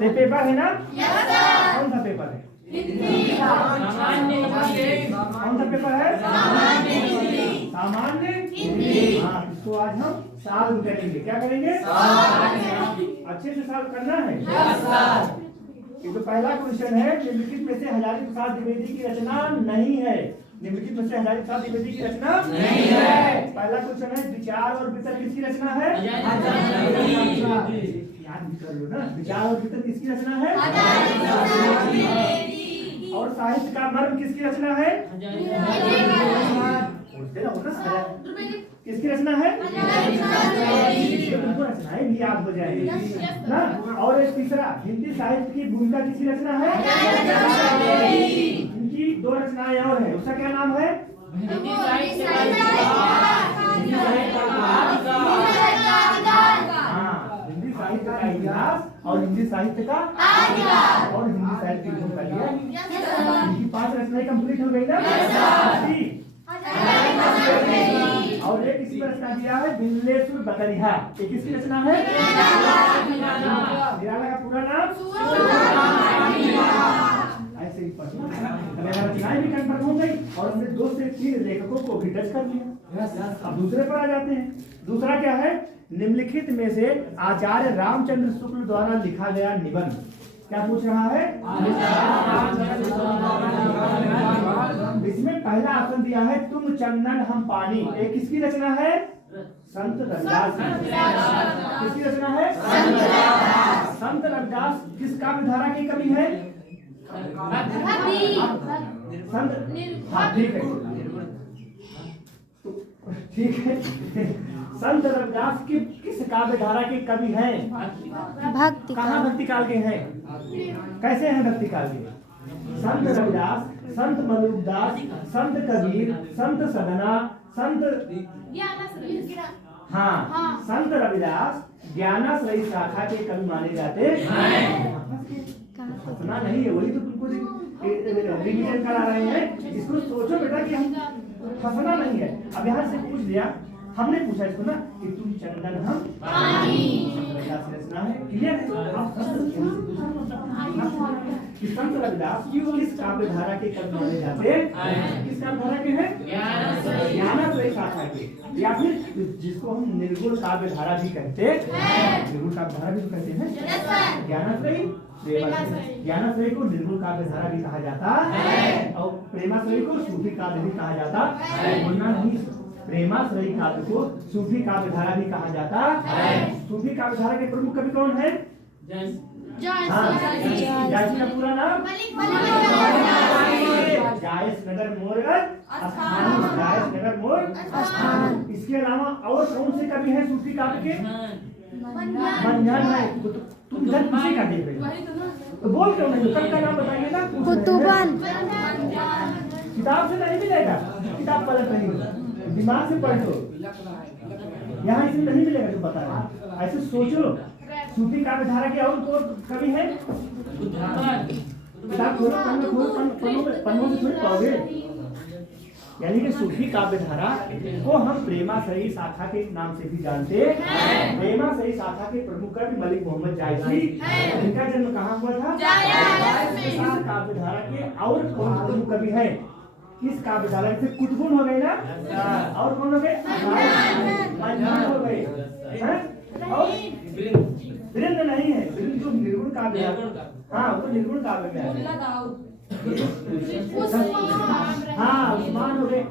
तो पेपर है ना? Yes sir. कौन सा पेपर है? हिंदी। कौन सा पेपर है? सामान्य हिंदी। सामान्य हिंदी। हाँ, इसको आज हम सॉल्व करेंगे। क्या करेंगे? अच्छे से सॉल्व करना है। Yes sir. ये तो पहला क्वेश्चन है, निम्नलिखित में से हजारी प्रसाद द्विवेदी की रचना नहीं है। निम्नलिखित में से हजारी प्रसाद द्विवेदी की रचना नहीं है। पहला क्वेश्चन है, विचार और वितर्क किसकी रचना है? याद भी कर लो ना, विचार और वितर्क किसकी रचना है? और साहित्य का मर्म किसकी रचना है? किसकी रचना है? तुमको रचनाएं भी याद हो जाएगी ना। और एक तीसरा, हिंदी साहित्य की भूमिका किसकी रचना है? इनकी दो रचनाएं और है, उसका क्या नाम है? हिंदी साहित्य का इतिहास और हिंदी साहित्य का और हिंदी साहित्य की भूमिका लिया। इनकी 5 रचनाएं कंप्लीट हो गई ना। और एक किसी रचना दिया है, बिल्लेसुर बकरिया। ये किसकी रचना है? निराला का पूरा नाम? ऐसे ही पढ़ो। रचनाएं भी कंफर्म हो गई और हमने 2 से 3 लेखकों को भी टच कर लिया। अब दूसरे पर आ जाते हैं। दूसरा क्या है? निम्नलिखित में से आचार्य रामचंद्र शुक्ल द्वारा लिखा गया निबंध। क्या पूछ रहा है? इसमें पहला ऑप्शन दिया है, तुम चंदन हम पानी। एक किसकी रचना है? संत रविदास। किसकी रचना है? संत रविदास किस काव्य धारा के कवि है? संत, हाँ ठीक है, ठीक है। संत रविदास की किस काव्य धारा के कवि हैं? भक्ति। कहाँ भक्ति काल के हैं? कैसे हैं भक्ति काल के? संत रविदास, संत मलुकदास, संत कबीर, संत सदना, संत हाँ, संत रविदास ज्ञानाश्रयी शाखा के कवि माने जाते हैं। अपना नहीं है, वही तो तुमको रिवीजन करा रहे हैं। इसको सोचो बेटा कि हम फंसना नहीं है। अब यहाँ से पूछ लिया, हमने पूछा इसको ना कि तुम चंदन हम रचना है, क्लियर है? संत रविदास किस काव्य धारा के कवि माने जाते हैं? किस काव्य धारा के हैं? ज्ञानाश्रयी शाखा के, या फिर जिसको हम निर्गुण काव्य धारा भी कहते हैं। निर्गुण काव्य धारा भी तो कहते हैं। ज्ञानाश्रयी, ज्ञानाश्रयी को निर्गुण काव्य धारा भी कहा जाता है और प्रेमाश्रयी को सूफी काव्य भी कहा जाता है। बोलना नहीं, प्रेमाश्रयी काव्य को सूफी काव्य धारा भी कहा जाता है। सूफी काव्य धारा के प्रमुख कवि कौन है? जायस का पूरा नाम? जायस नगर मोर स्थान। जायस नगर मोर स्थान। इसके अलावा और कौन से कवि हैं सूफी काव्य के? मंझन है। तुम इधर किसी का देख रहे हो तो बोल क्यों नहीं? कब का नाम बताइए ना। कुतुबन। किताब से नहीं मिलेगा, किताब पलट नहीं होगा, दिमाग से पढ़ो। यहाँ इसे नहीं मिलेगा जो बता रहा। ऐसे सोचो, सूफी काव्य धारा के और कवि हैं? किताब खोलो, पन्नों से थोड़ी पाओगे। यानी कि सूफी काव्य धारा को हम प्रेमाश्रयी शाखा के नाम से भी जानते हैं। प्रेमाश्रयी शाखा के प्रमुख कवि मलिक मोहम्मद जायसी। इनका जन्म कहाँ हुआ था? इस काव्य धारा के और कौन प्रमुख कवि है? इस काव्य धारा से कुतुबुन हो गए ना, और कौन हो गए? मंझन हो गए। और वीरेंद्र नहीं है, वीरेंद्र जो निर्गुण काव्य है। हाँ, वो निर्गुण काव्य में है। हाँ, उस्मान हो गए,